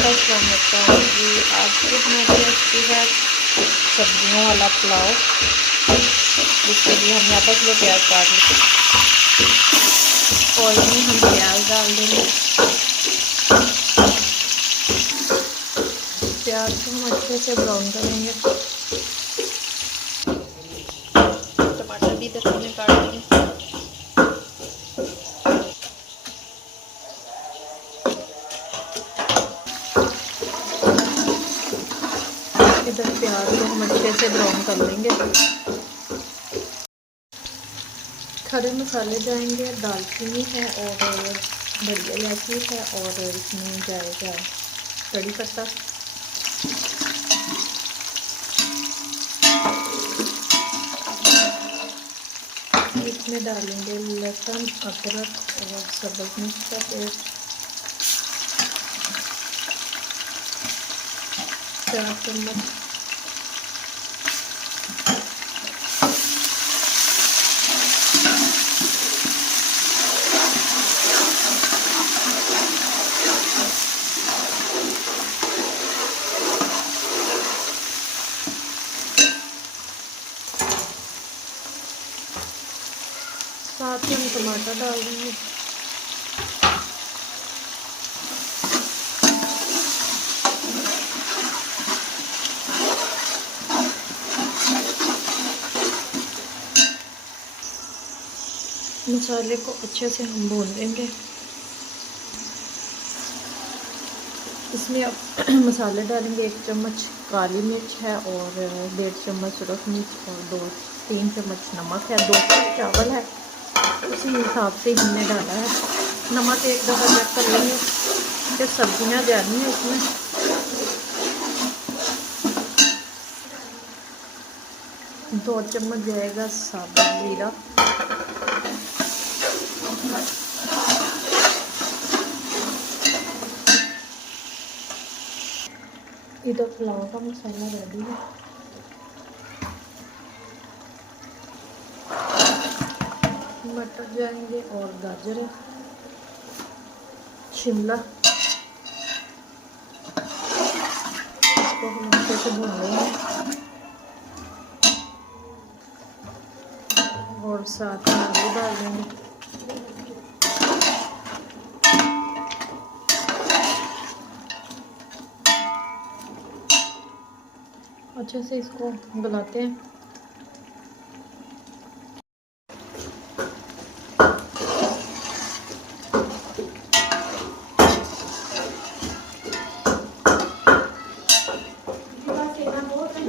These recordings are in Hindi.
अस्सलाम वालेकुम जी। आज की हमारी रेसिपी है सब्जियों वाला पुलाव। जिसके लिए हमने आधा किलो प्याज काट लिया। ऑयल में हम प्याज डाल देंगे। प्याज को हम अच्छे से ब्राउन करेंगे। टमाटर भी इधर हमने काट लिए। इधर प्याज को हम अच्छे से ब्राउन कर लेंगे। खड़े मसाले जाएंगे, दालचीनी है और बड़ी इलायची है और इसमें जाएगा कड़ी पत्ता। इसमें डालेंगे लहसुन, अदरक और सब्ज़ मिर्च का पेस्ट, 4 चम्मच। साथ ही हम टमाटर डाल देंगे। मसाले को अच्छे से हम भून लेंगे। इसमें अब मसाले डालेंगे। 1 चम्मच काली मिर्च है और 1.5 चम्मच सुरख मिर्च और 2-3 चम्मच नमक है। 2 कप चावल है, उसी हिसाब से हमने डाला है। नमक एक दफ़ा चेक कर लेंगे कि सब्जियां जानी है इसमें। दो चम्मच जाएगा साबुत जीरा। इधर पुलाव का मसाला रेडी है। मटर जाएंगे और गाजर है, शिमला। इसको हम अच्छे से भून लेंगे और साथ में आलू डाल देंगे। अच्छे से इसको गलाते हैं।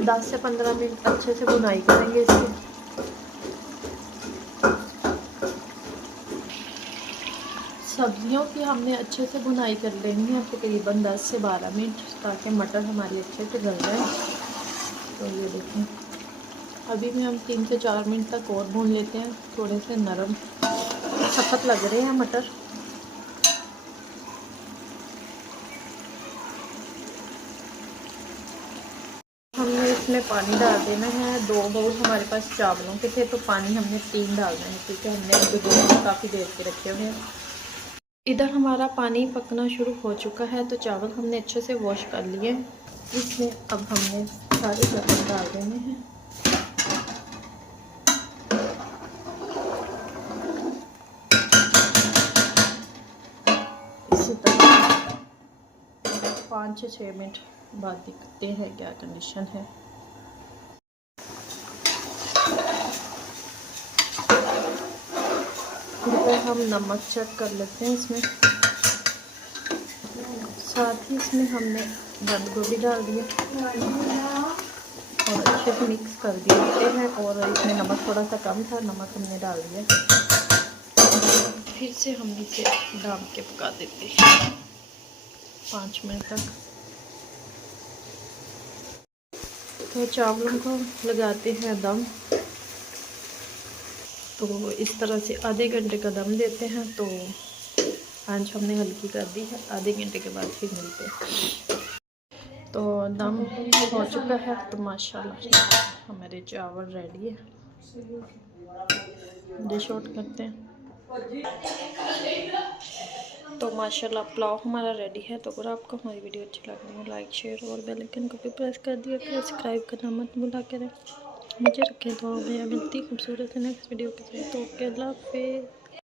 दस से 15 मिनट अच्छे से भुनाई करेंगे इसकी। सब्जियों की हमने अच्छे से भुनाई कर लेनी है तकरीबन 10 से 12 मिनट, ताकि मटर हमारी अच्छे से गल जाए। तो ये देखें, अभी भी हम 3 से 4 मिनट तक और भून लेते हैं। थोड़े से नरम सख्त लग रहे हैं मटर। हमने इसमें पानी डाल देना है। 2 बाउल हमारे पास चावलों के थे, तो पानी हमने 3 डालना है, क्योंकि हमने भिगो काफ़ी देर के रखे हुए हैं। इधर हमारा पानी पकना शुरू हो चुका है, तो चावल हमने अच्छे से वॉश कर लिए। इसमें अब हमने सारे चावल डाल देने हैं। इसी तरह 5 से 6 मिनट बाद देखते हैं क्या कंडीशन है। फिर हम नमक चेक कर लेते हैं इसमें। साथ ही इसमें हमने बंद गोभी डाल दिया और अच्छे से मिक्स कर देते हैं। और इसमें नमक थोड़ा सा कम था, नमक हमने डाल दिया। फिर से हम इसे ढक के पका देते हैं 5 मिनट तक। तो चावलों को लगाते हैं दम। तो इस तरह से आधे घंटे का दम देते हैं। तो आंच हमने हल्की कर दी है। आधे घंटे के बाद फिर मिलते हैं। तो दम हो चुका है, तो माशाल्लाह हमारे चावल रेडी है। डिश आउट करते हैं। तो माशाल्लाह पुलाव हमारा रेडी है। तो अगर आपको हमारी वीडियो अच्छी लगी हो लाइक शेयर और बेल आइकन को भी प्रेस कर दिया करें, सब्सक्राइब करना मत भूला करें। मुझे रखें दुआ में। मिलती खूबसूरत नेक्स्ट वीडियो के साथ। तो ओके, अल्लाह हाफिज़।